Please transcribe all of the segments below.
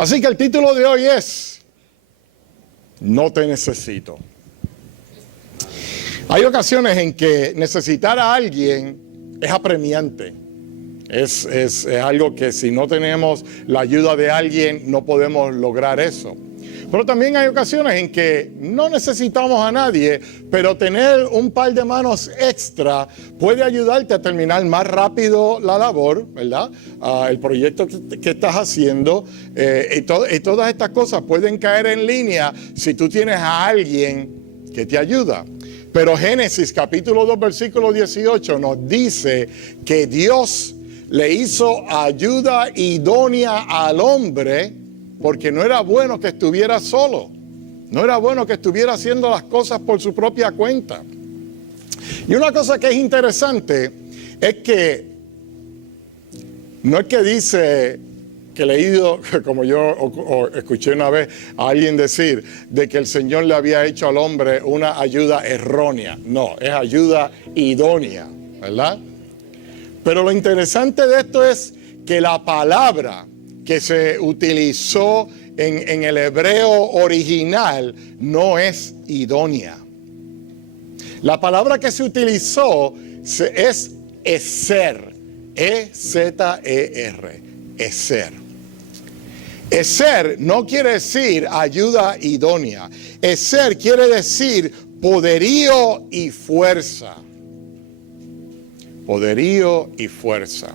Así que el título de hoy es No te necesito. Hay ocasiones en que necesitar a alguien es apremiante. Es algo que si no tenemos la ayuda de alguien no podemos lograr eso. Pero también hay ocasiones en que no necesitamos a nadie, pero tener un par de manos extra puede ayudarte a terminar más rápido la labor, ¿verdad? El proyecto que estás haciendo y todas estas cosas pueden caer en línea si tú tienes a alguien que te ayuda. Pero Génesis capítulo 2 versículo 18 nos dice que Dios le hizo ayuda idónea al hombre porque no era bueno que estuviera solo. No era bueno que estuviera haciendo las cosas por su propia cuenta. Y una cosa que es interesante es que no es que dice que he leído, como yo escuché una vez a alguien decir, de que el Señor le había hecho al hombre una ayuda errónea. No, es ayuda idónea, ¿verdad? Pero lo interesante de esto es que la palabra que se utilizó en el hebreo original no es idónea. La palabra que se utilizó es eser, E-Z-E-R, eser. Eser no quiere decir ayuda idónea. Eser quiere decir poderío y fuerza. Poderío y fuerza.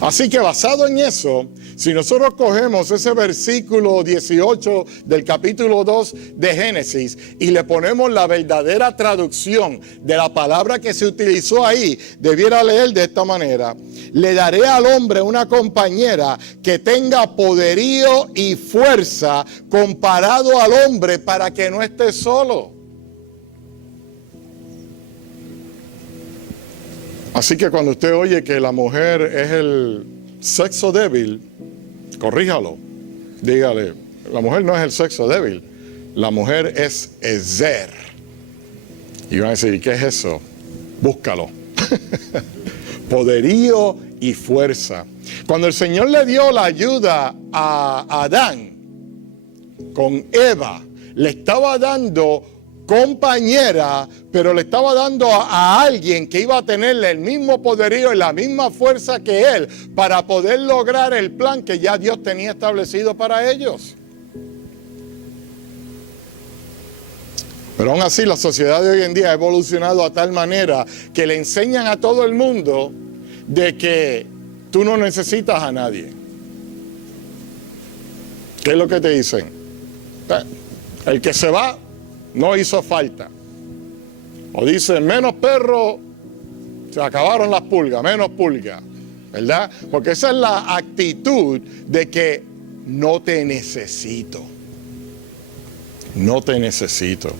Así que basado en eso, si nosotros cogemos ese versículo 18 del capítulo 2 de Génesis y le ponemos la verdadera traducción de la palabra que se utilizó ahí, debiera leer de esta manera: le daré al hombre una compañera que tenga poderío y fuerza comparado al hombre para que no esté solo. Así que cuando usted oye que la mujer es el sexo débil, corríjalo. Dígale, la mujer no es el sexo débil, la mujer es eser. Y van a decir, ¿qué es eso? Búscalo. Poderío y fuerza. Cuando el Señor le dio la ayuda a Adán con Eva, le estaba dando compañera, pero le estaba dando a alguien que iba a tenerle el mismo poderío y la misma fuerza que él para poder lograr el plan que ya Dios tenía establecido para ellos. Pero aún así la sociedad de hoy en día ha evolucionado a tal manera que le enseñan a todo el mundo de que tú no necesitas a nadie. ¿Qué es lo que te dicen? El que se va no hizo falta. O dicen, menos perro, se acabaron las pulgas, menos pulgas, ¿verdad? Porque esa es la actitud de que no te necesito. No te necesito.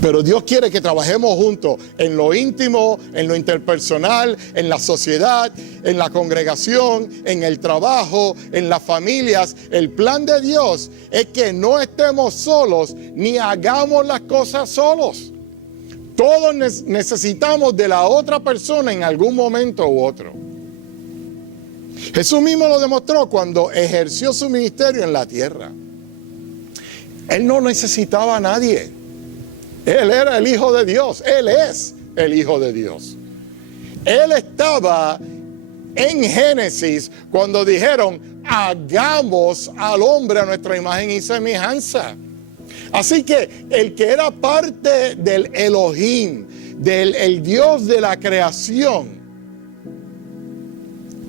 Pero Dios quiere que trabajemos juntos en lo íntimo, en lo interpersonal, en la sociedad, en la congregación, en el trabajo, en las familias. El plan de Dios es que no estemos solos ni hagamos las cosas solos. Todos necesitamos de la otra persona en algún momento u otro. Jesús mismo lo demostró cuando ejerció su ministerio en la tierra. Él no necesitaba a nadie. Él era el Hijo de Dios. Él es el Hijo de Dios. Él estaba en Génesis cuando dijeron, hagamos al hombre a nuestra imagen y semejanza. Así que el que era parte del Elohim, el Dios de la creación,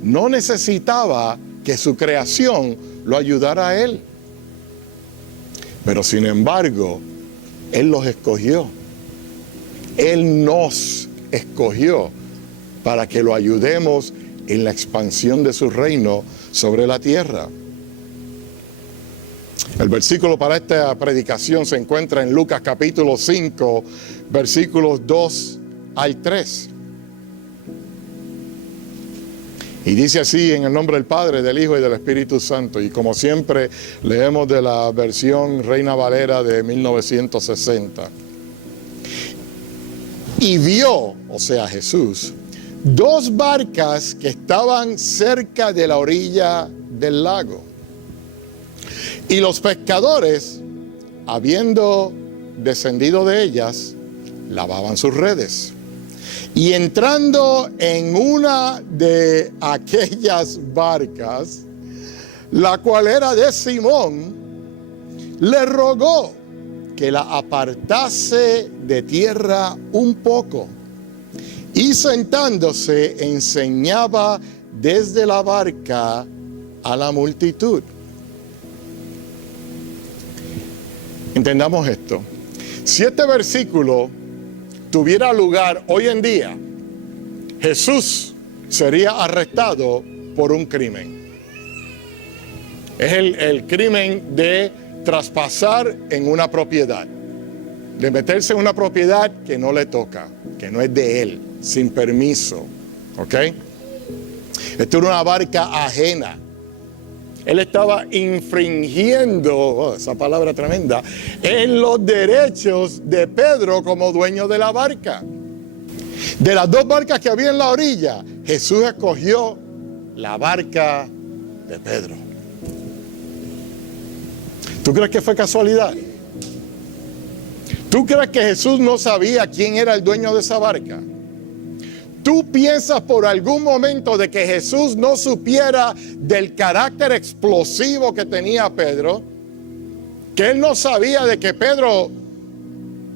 no necesitaba que su creación lo ayudara a él. Pero sin embargo, Él los escogió. Él nos escogió para que lo ayudemos en la expansión de su reino sobre la tierra. El versículo para esta predicación se encuentra en Lucas capítulo 5, versículos 2 al 3. Y dice así, en el nombre del Padre, del Hijo y del Espíritu Santo. Y como siempre, leemos de la versión Reina Valera de 1960. Y vio, o sea Jesús, dos barcas que estaban cerca de la orilla del lago. Y los pescadores, habiendo descendido de ellas, lavaban sus redes. Y entrando en una de aquellas barcas, la cual era de Simón, le rogó que la apartase de tierra un poco. Y sentándose, enseñaba desde la barca a la multitud. Entendamos esto. Si este versículo tuviera lugar hoy en día, Jesús sería arrestado por un crimen. Es el crimen de traspasar en una propiedad, de meterse en una propiedad que no le toca, que no es de él, sin permiso. ¿Ok? Esto era una barca ajena. Él estaba infringiendo, esa palabra tremenda, en los derechos de Pedro como dueño de la barca. De las dos barcas que había en la orilla, Jesús escogió la barca de Pedro. ¿Tú crees que fue casualidad? ¿Tú crees que Jesús no sabía quién era el dueño de esa barca? ¿Tú piensas por algún momento de que Jesús no supiera del carácter explosivo que tenía Pedro? Que él no sabía de que Pedro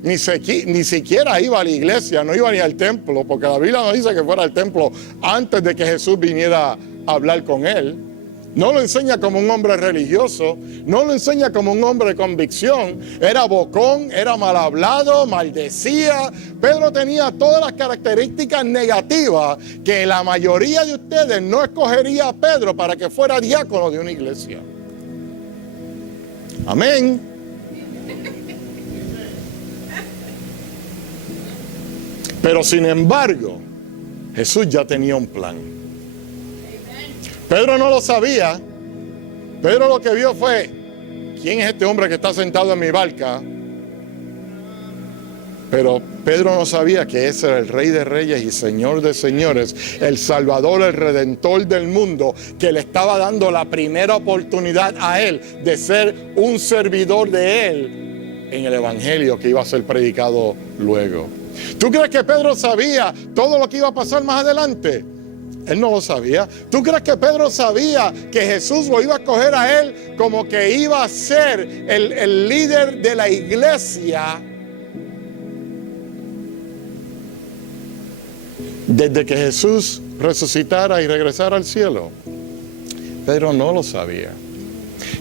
ni siquiera iba a la iglesia, no iba ni al templo, porque la Biblia no dice que fuera al templo antes de que Jesús viniera a hablar con él. No lo enseña como un hombre religioso, no lo enseña como un hombre de convicción. Era bocón, era mal hablado, maldecía. Pedro tenía todas las características negativas que la mayoría de ustedes no escogería a Pedro para que fuera diácono de una iglesia. Amén. Pero sin embargo, Jesús ya tenía un plan. Pedro no lo sabía. Pedro lo que vio fue, ¿quién es este hombre que está sentado en mi barca? Pero Pedro no sabía que ese era el Rey de Reyes y Señor de Señores, el Salvador, el Redentor del mundo, que le estaba dando la primera oportunidad a él de ser un servidor de él en el Evangelio que iba a ser predicado luego. ¿Tú crees que Pedro sabía todo lo que iba a pasar más adelante? Él no lo sabía. ¿Tú crees que Pedro sabía que Jesús lo iba a escoger a él como que iba a ser el líder de la iglesia desde que Jesús resucitara y regresara al cielo? Pedro no lo sabía.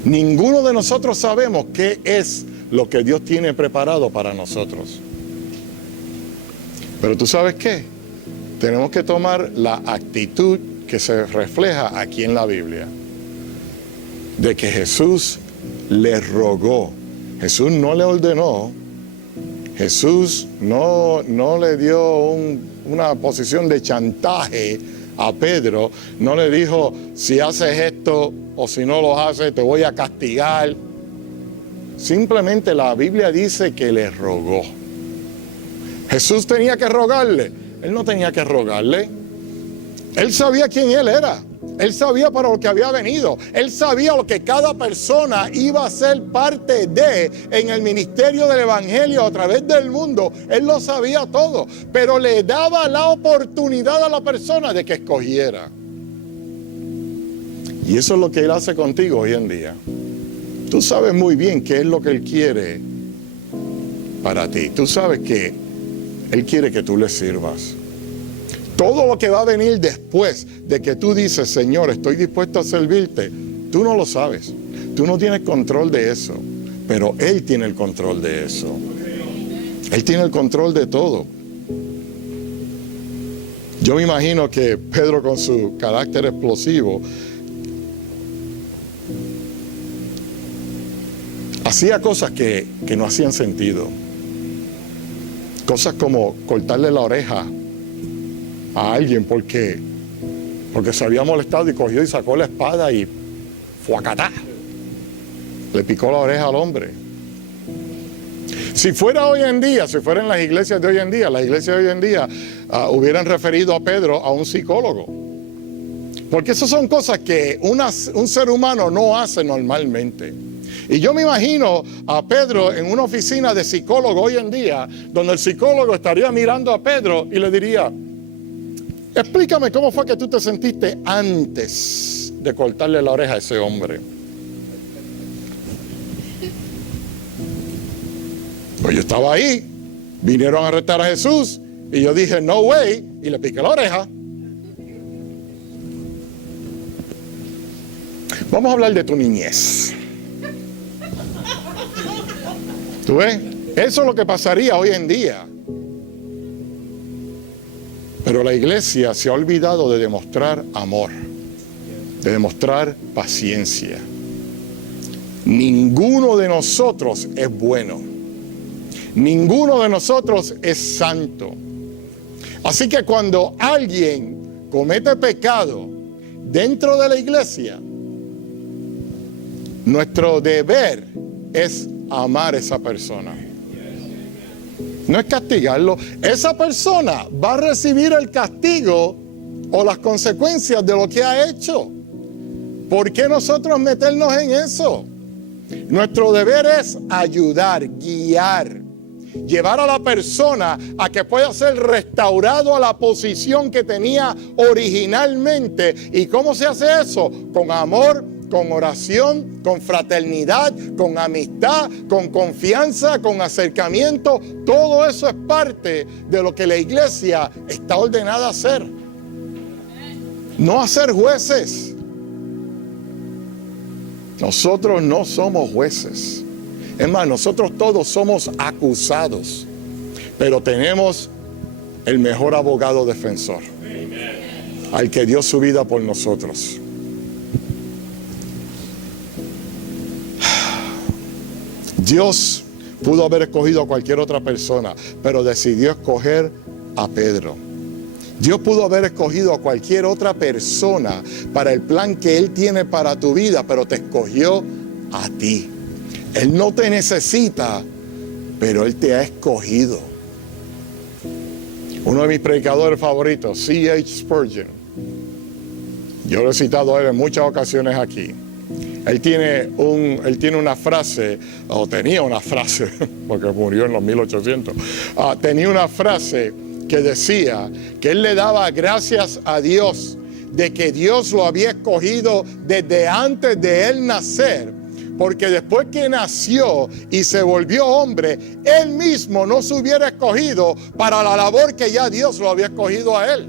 Ninguno de nosotros sabemos qué es lo que Dios tiene preparado para nosotros. Pero ¿tú sabes qué? Tenemos que tomar la actitud que se refleja aquí en la Biblia, de que Jesús le rogó. Jesús no le ordenó. Jesús no le dio una posición de chantaje a Pedro. No le dijo, si haces esto o si no lo haces te voy a castigar. Simplemente la Biblia dice que le rogó. Jesús tenía que rogarle. Él no tenía que rogarle. Él sabía quién él era. Él sabía para lo que había venido. Él sabía lo que cada persona iba a ser parte de en el ministerio del Evangelio a través del mundo. Él lo sabía todo. Pero le daba la oportunidad a la persona de que escogiera. Y eso es lo que Él hace contigo hoy en día. Tú sabes muy bien qué es lo que Él quiere para ti. Tú sabes que Él quiere que tú le sirvas. Todo lo que va a venir después de que tú dices, Señor, estoy dispuesto a servirte, tú no lo sabes. Tú no tienes control de eso. Pero Él tiene el control de eso. Él tiene el control de todo. Yo me imagino que Pedro, con su carácter explosivo, hacía cosas que no hacían sentido. Cosas como cortarle la oreja a alguien porque se había molestado y cogió y sacó la espada y ¡fuacatá! Le picó la oreja al hombre. Si fuera hoy en día, si fueran las iglesias de hoy en día, las iglesias de hoy en día hubieran referido a Pedro a un psicólogo. Porque esas son cosas que un ser humano no hace normalmente. Y yo me imagino a Pedro en una oficina de psicólogo hoy en día, donde el psicólogo estaría mirando a Pedro y le diría: explícame cómo fue que tú te sentiste antes de cortarle la oreja a ese hombre. Pues yo estaba ahí, vinieron a arrestar a Jesús y yo dije no way y le piqué la oreja. Vamos a hablar de tu niñez. ¿Tú ves? Eso es lo que pasaría hoy en día. Pero la iglesia se ha olvidado de demostrar amor, de demostrar paciencia. Ninguno de nosotros es bueno. Ninguno de nosotros es santo. Así que cuando alguien comete pecado dentro de la iglesia, nuestro deber es amar a esa persona. No es castigarlo. Esa persona va a recibir el castigo o las consecuencias de lo que ha hecho. ¿Por qué nosotros meternos en eso? Nuestro deber es ayudar, guiar, llevar a la persona a que pueda ser restaurado a la posición que tenía originalmente. ¿Y cómo se hace eso? Con amor, con oración, con fraternidad, con amistad, con confianza, con acercamiento. Todo eso es parte de lo que la iglesia está ordenada a hacer. No a ser jueces. Nosotros no somos jueces. Es más, nosotros todos somos acusados, pero tenemos el mejor abogado defensor, al que dio su vida por nosotros. Dios pudo haber escogido a cualquier otra persona, pero decidió escoger a Pedro. Dios pudo haber escogido a cualquier otra persona para el plan que Él tiene para tu vida, pero te escogió a ti. Él no te necesita, pero Él te ha escogido. Uno de mis predicadores favoritos, C.H. Spurgeon, yo lo he citado a él en muchas ocasiones aquí. Él tiene una frase, o tenía una frase, porque murió en los 1800, tenía una frase que decía que él le daba gracias a Dios de que Dios lo había escogido desde antes de él nacer, porque después que nació y se volvió hombre, él mismo no se hubiera escogido para la labor que ya Dios lo había escogido a él.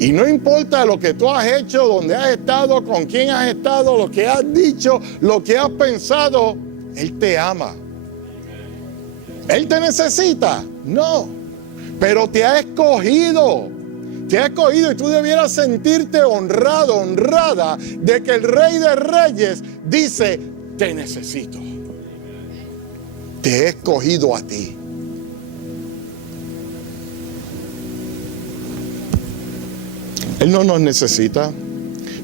Y no importa lo que tú has hecho, dónde has estado, con quién has estado, lo que has dicho, lo que has pensado, Él te ama. ¿Él te necesita? No, pero te ha escogido. Te ha escogido y tú debieras sentirte honrado, honrada de que el Rey de Reyes dice, te necesito. Te he escogido a ti. Él no nos necesita,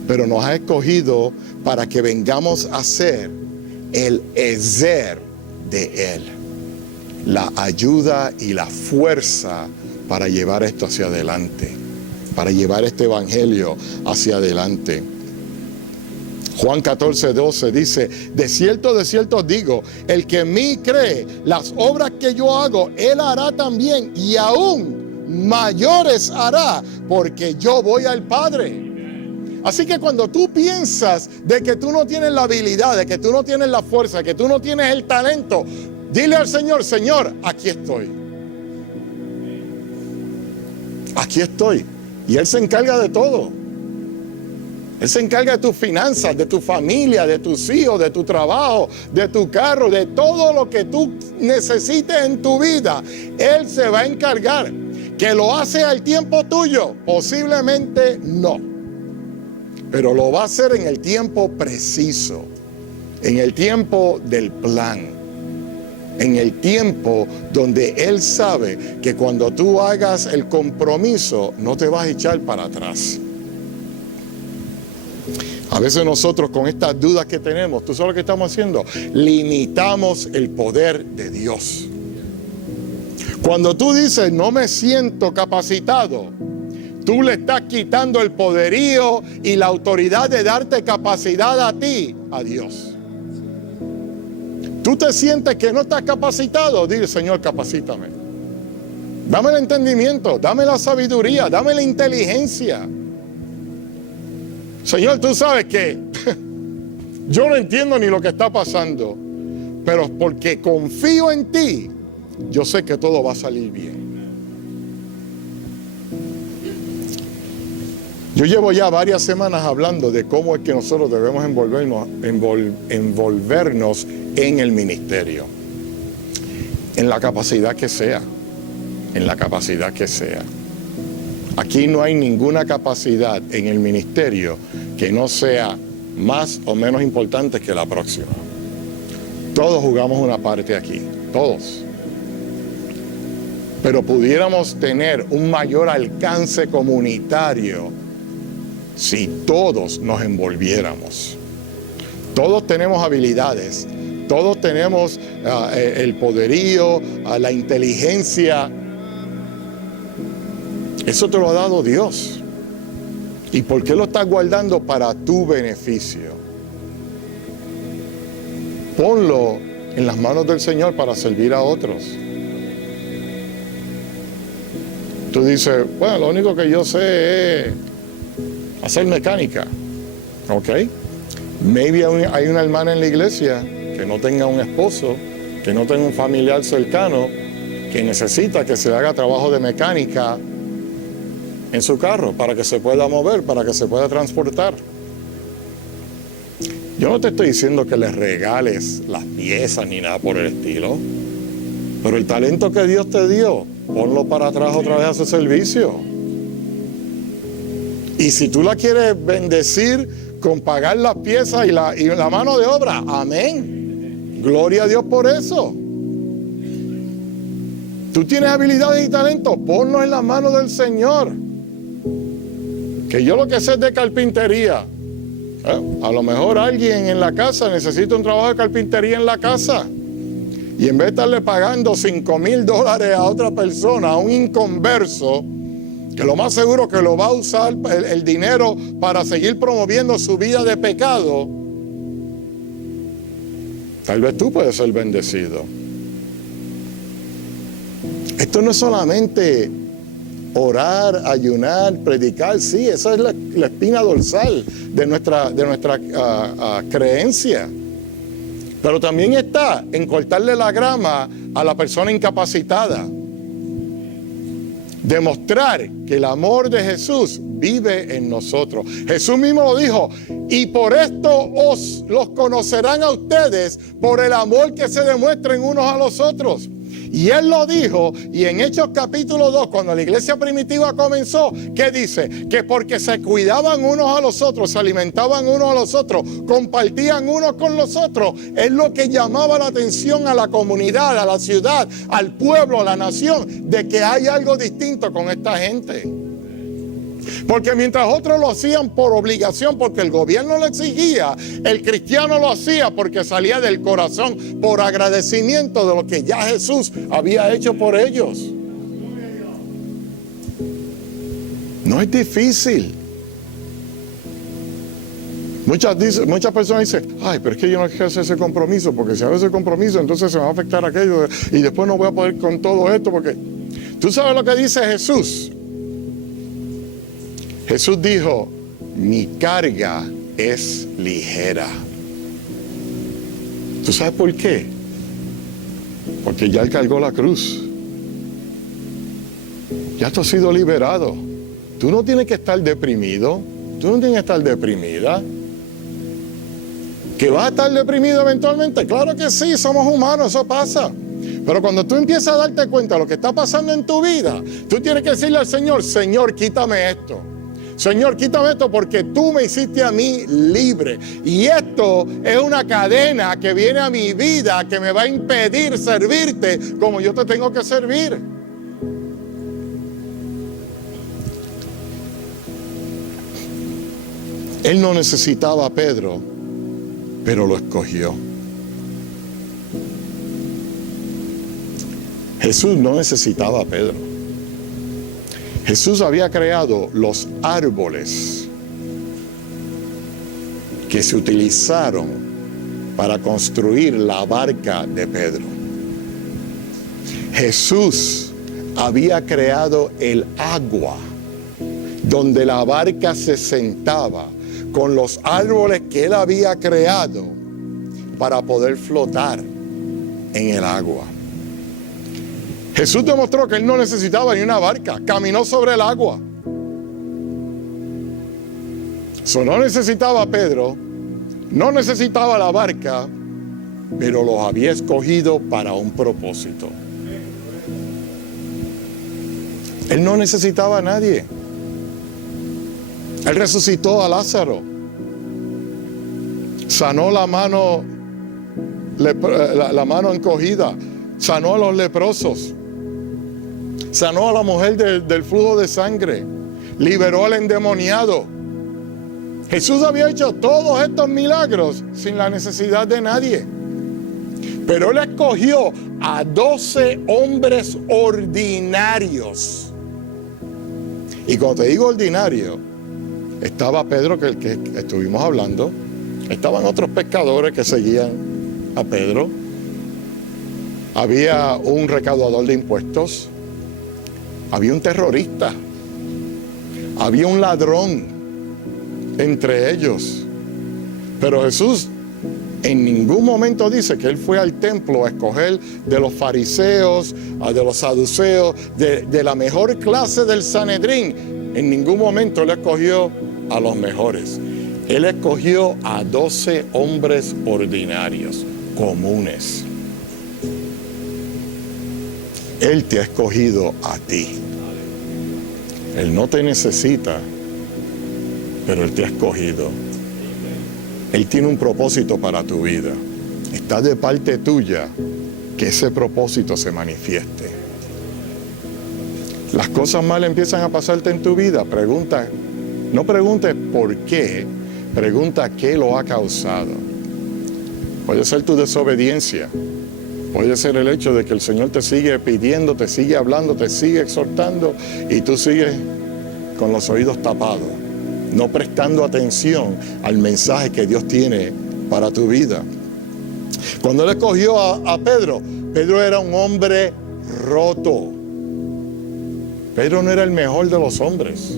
pero nos ha escogido para que vengamos a ser el ezer de Él. La ayuda y la fuerza para llevar esto hacia adelante, para llevar este evangelio hacia adelante. Juan 14:12 dice, de cierto os digo, el que en mí cree, las obras que yo hago, él hará también, y aún mayores hará, porque yo voy al Padre. Así que cuando tú piensas de que tú no tienes la habilidad, de que tú no tienes la fuerza, de que tú no tienes el talento, dile al Señor, Señor, aquí estoy. Aquí estoy. Y Él se encarga de todo. Él se encarga de tus finanzas, de tu familia, de tus hijos, de tu trabajo, de tu carro, de todo lo que tú necesites en tu vida. Él se va a encargar. ¿Que lo hace al tiempo tuyo? Posiblemente no. Pero lo va a hacer en el tiempo preciso, en el tiempo del plan, en el tiempo donde Él sabe que cuando tú hagas el compromiso no te vas a echar para atrás. A veces nosotros con estas dudas que tenemos, ¿tú sabes lo que estamos haciendo? Limitamos el poder de Dios. Cuando tú dices, no me siento capacitado, tú le estás quitando el poderío y la autoridad de darte capacidad a ti, a Dios. Tú te sientes que no estás capacitado, dile: Señor, capacítame. Dame el entendimiento, dame la sabiduría, dame la inteligencia. Señor, tú sabes que yo no entiendo ni lo que está pasando, pero porque confío en ti, yo sé que todo va a salir bien. Yo llevo ya varias semanas hablando de cómo es que nosotros debemos envolvernos en el ministerio, en la capacidad que sea, en la capacidad que sea. Aquí no hay ninguna capacidad en el ministerio que no sea más o menos importante que la próxima. Todos jugamos una parte aquí, todos. Pero pudiéramos tener un mayor alcance comunitario si todos nos envolviéramos. Todos tenemos habilidades, todos tenemos el poderío, la inteligencia. Eso te lo ha dado Dios. ¿Y por qué lo estás guardando? Para tu beneficio. Ponlo en las manos del Señor para servir a otros. Tú dices: bueno, lo único que yo sé es hacer mecánica. ¿Ok? Maybe hay una hermana en la iglesia que no tenga un esposo, que no tenga un familiar cercano, que necesita que se le haga trabajo de mecánica en su carro para que se pueda mover, para que se pueda transportar. Yo no te estoy diciendo que les regales las piezas ni nada por el estilo, pero el talento que Dios te dio, ponlo para atrás otra vez a su servicio. Y si tú la quieres bendecir con pagar las piezas y la mano de obra, amén. Gloria a Dios por eso. Tú tienes habilidades y talentos, ponlos en las manos del Señor. Que yo lo que sé es de carpintería. A lo mejor alguien en la casa necesita un trabajo de carpintería en la casa. Y en vez de estarle pagando $5,000 a otra persona, a un inconverso, que lo más seguro que lo va a usar el dinero para seguir promoviendo su vida de pecado, tal vez tú puedes ser bendecido. Esto no es solamente orar, ayunar, predicar. Sí, esa es la espina dorsal de nuestra creencia. Pero también está en cortarle la grama a la persona incapacitada. Demostrar que el amor de Jesús vive en nosotros. Jesús mismo lo dijo: y por esto los conocerán a ustedes, por el amor que se demuestren unos a los otros. Y Él lo dijo, y en Hechos capítulo 2, cuando la iglesia primitiva comenzó, ¿qué dice? Que porque se cuidaban unos a los otros, se alimentaban unos a los otros, compartían unos con los otros. Es lo que llamaba la atención a la comunidad, a la ciudad, al pueblo, a la nación, de que hay algo distinto con esta gente. Porque mientras otros lo hacían por obligación, porque el gobierno lo exigía, el cristiano lo hacía porque salía del corazón, por agradecimiento de lo que ya Jesús había hecho por ellos. No es difícil. Muchas personas dicen: ay, pero es que yo no quiero hacer ese compromiso, porque si hago ese compromiso entonces se me va a afectar aquello y después no voy a poder con todo esto. Porque tú sabes lo que dice Jesús. Jesús dijo: mi carga es ligera. ¿Tú sabes por qué? Porque ya Él cargó la cruz. Ya tú has sido liberado. Tú no tienes que estar deprimido. Tú no tienes que estar deprimida. ¿Que vas a estar deprimido eventualmente? Claro que sí, somos humanos, eso pasa. Pero cuando tú empiezas a darte cuenta de lo que está pasando en tu vida, tú tienes que decirle al Señor: Señor, quítame esto. Señor, quítame esto porque tú me hiciste a mí libre. Y esto es una cadena que viene a mi vida que me va a impedir servirte como yo te tengo que servir. Él no necesitaba a Pedro, pero lo escogió. Jesús no necesitaba a Pedro. Jesús había creado los árboles que se utilizaron para construir la barca de Pedro. Jesús había creado el agua donde la barca se sentaba con los árboles que él había creado para poder flotar en el agua. Jesús demostró que él no necesitaba ni una barca, caminó sobre el agua. No necesitaba a Pedro, no necesitaba la barca, pero los había escogido para un propósito. Él no necesitaba a nadie. Él resucitó a Lázaro, sanó la mano encogida, sanó a los leprosos, sanó a la mujer del flujo de sangre, liberó al endemoniado. Jesús había hecho todos estos milagros sin la necesidad de nadie. Pero él escogió a 12 hombres ordinarios. Y cuando te digo ordinario, estaba Pedro, que el que estuvimos hablando, estaban otros pescadores que seguían a Pedro, había un recaudador de impuestos, había un terrorista, había un ladrón entre ellos. Pero Jesús en ningún momento dice que él fue al templo a escoger de los fariseos, de los saduceos, de la mejor clase del Sanedrín. En ningún momento él escogió a los mejores. Él escogió a 12 hombres ordinarios, comunes. Él te ha escogido a ti. Él no te necesita, pero Él te ha escogido. Él tiene un propósito para tu vida. Está de parte tuya que ese propósito se manifieste. Las cosas malas empiezan a pasarte en tu vida. Pregunta, no preguntes por qué, pregunta qué lo ha causado. Puede ser tu desobediencia. Puede ser el hecho de que el Señor te sigue pidiendo, te sigue hablando, te sigue exhortando y tú sigues con los oídos tapados, no prestando atención al mensaje que Dios tiene para tu vida. Cuando Él escogió a Pedro, Pedro era un hombre roto. Pedro no era el mejor de los hombres,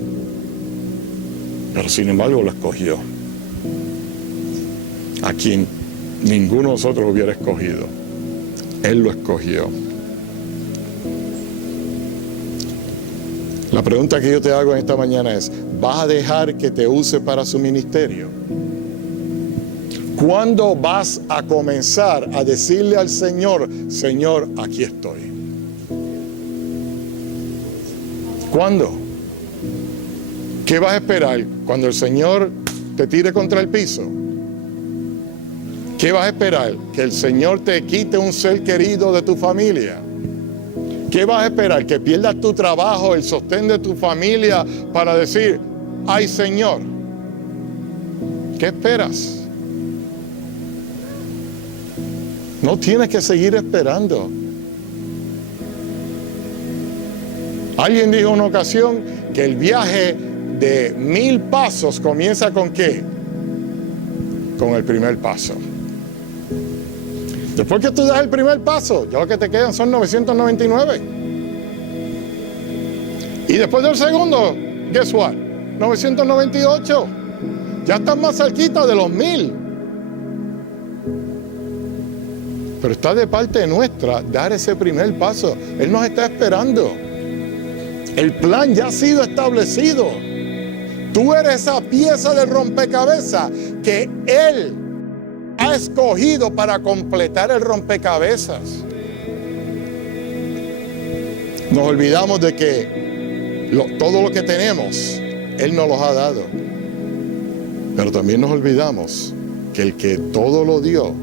pero sin embargo lo escogió. A quien ninguno de nosotros hubiera escogido. Él lo escogió. La pregunta que yo te hago en esta mañana es, ¿vas a dejar que te use para su ministerio? ¿Cuándo vas a comenzar a decirle al Señor, Señor, aquí estoy? ¿Cuándo? ¿Qué vas a esperar? ¿Cuando el Señor te tire contra el piso? ¿Qué vas a esperar? ¿Que el Señor te quite un ser querido de tu familia? ¿Qué vas a esperar? ¿Que pierdas tu trabajo, el sostén de tu familia para decir, ay Señor? ¿Qué esperas? No tienes que seguir esperando. Alguien dijo en una ocasión que el viaje de 1000 pasos comienza ¿con qué? Con el primer paso. Después que tú das el primer paso, ya lo que te quedan son 999. Y después del segundo, guess what? 998. Ya estás más cerquita de los 1000. Pero está de parte nuestra dar ese primer paso. Él nos está esperando. El plan ya ha sido establecido. Tú eres esa pieza del rompecabezas que Él ha escogido para completar el rompecabezas. Nos olvidamos de que todo lo que tenemos, Él nos los ha dado. Pero también nos olvidamos que el que todo lo dio,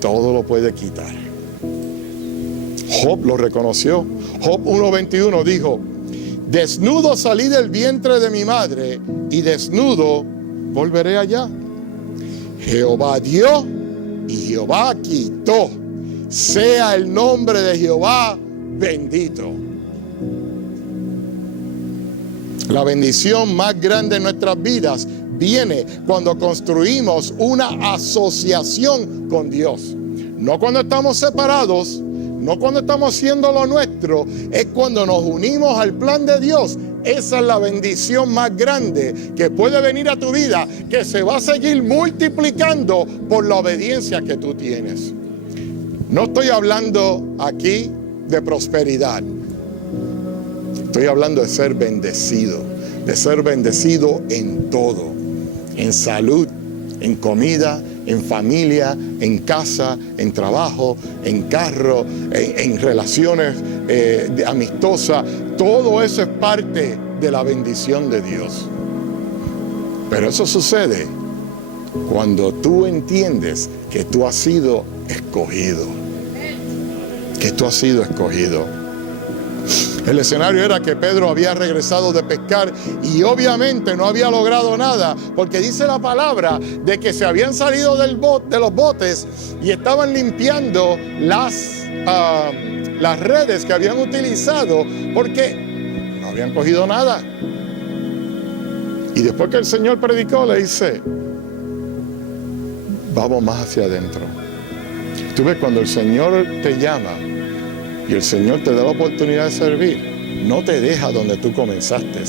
todo lo puede quitar. Job lo reconoció. Job 1:21 dijo, desnudo salí del vientre de mi madre y desnudo volveré allá. Jehová dio y Jehová quitó. Sea el nombre de Jehová bendito. La bendición más grande en nuestras vidas viene cuando construimos una asociación con Dios. No cuando estamos separados, no cuando estamos haciendo lo nuestro, es cuando nos unimos al plan de Dios. Esa es la bendición más grande que puede venir a tu vida, que se va a seguir multiplicando por la obediencia que tú tienes. No estoy hablando aquí de prosperidad. Estoy hablando de ser bendecido en todo, en salud, en comida, en familia, en casa, en trabajo, en carro, en relaciones amistosas. Todo eso es parte de la bendición de Dios. Pero eso sucede cuando tú entiendes que tú has sido escogido. Que tú has sido escogido. El escenario era que Pedro había regresado de pescar y obviamente no había logrado nada, porque dice la palabra de que se habían salido de los botes y estaban limpiando las redes que habían utilizado porque no habían cogido nada. Y después que el Señor predicó, le dice: vamos más hacia adentro. Tú ves, cuando el Señor te llama y el Señor te da la oportunidad de servir, no te deja donde tú comenzaste,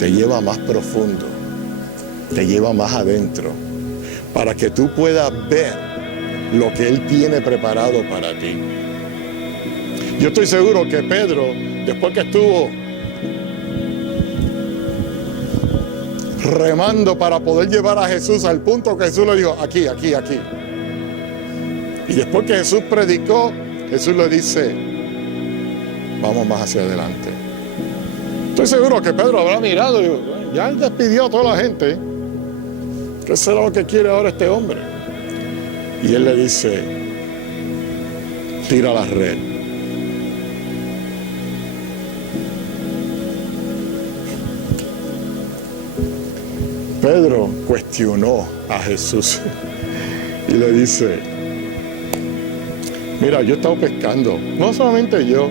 te lleva más profundo, te lleva más adentro, para que tú puedas ver lo que Él tiene preparado para ti. Yo estoy seguro que Pedro, después que estuvo remando para poder llevar a Jesús al punto que Jesús le dijo: aquí, aquí, aquí. Y después que Jesús predicó, Jesús le dice: vamos más hacia adelante. Estoy seguro que Pedro habrá mirado y dijo: ya él despidió a toda la gente. ¿Qué será lo que quiere ahora este hombre? Y él le dice: tira la red. Pedro cuestionó a Jesús y le dice: mira, yo he estado pescando, no solamente yo,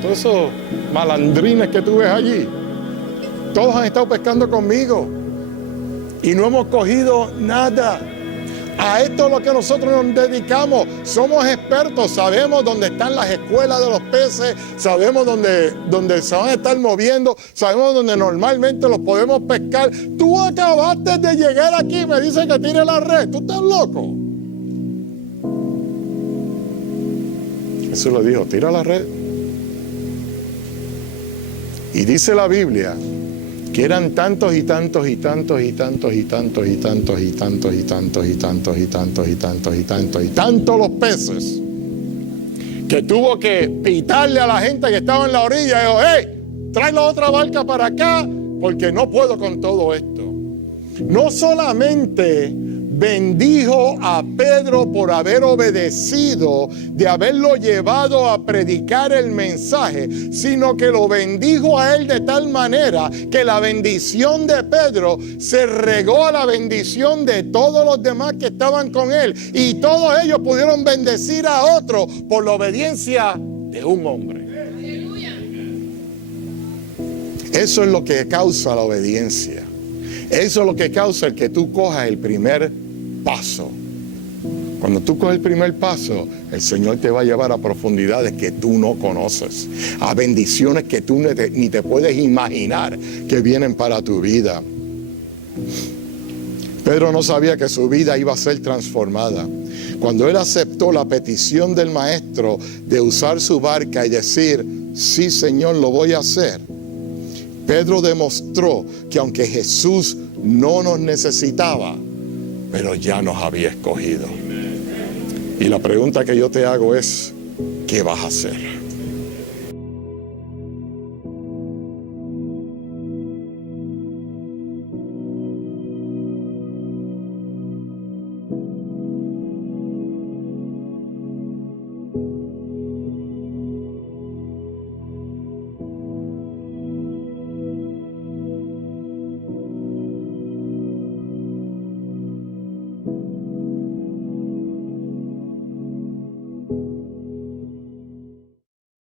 todos esos malandrines que tú ves allí, todos han estado pescando conmigo y no hemos cogido nada. A esto es lo que nosotros nos dedicamos. Somos expertos, sabemos dónde están las escuelas de los peces, sabemos dónde se van a estar moviendo, sabemos dónde normalmente los podemos pescar. Tú acabaste de llegar aquí y me dices que tire la red. ¿Tú estás loco? Jesús le dijo: tira la red. Y dice la Biblia que eran tantos y tantos y tantos y tantos y tantos y tantos y tantos y tantos y tantos y tantos y tantos y tantos y tantos los peces, que tuvo que pitarle a la gente que estaba en la orilla y dijo: hey, trae la otra barca para acá porque no puedo con todo esto. No solamente bendijo a Pedro por haber obedecido, de haberlo llevado a predicar el mensaje, sino que lo bendijo a él de tal manera que la bendición de Pedro se regó a la bendición de todos los demás que estaban con él, y todos ellos pudieron bendecir a otro por la obediencia de un hombre. Eso es lo que causa la obediencia. Eso es lo que causa el que tú cojas el primer paso. Cuando tú coges el primer paso, el Señor te va a llevar a profundidades que tú no conoces, a bendiciones que tú ni te puedes imaginar que vienen para tu vida. Pedro no sabía que su vida iba a ser transformada. Cuando él aceptó la petición del maestro de usar su barca y decir: sí, Señor, lo voy a hacer, Pedro demostró que aunque Jesús no nos necesitaba, pero ya nos había escogido. Y la pregunta que yo te hago es: ¿qué vas a hacer?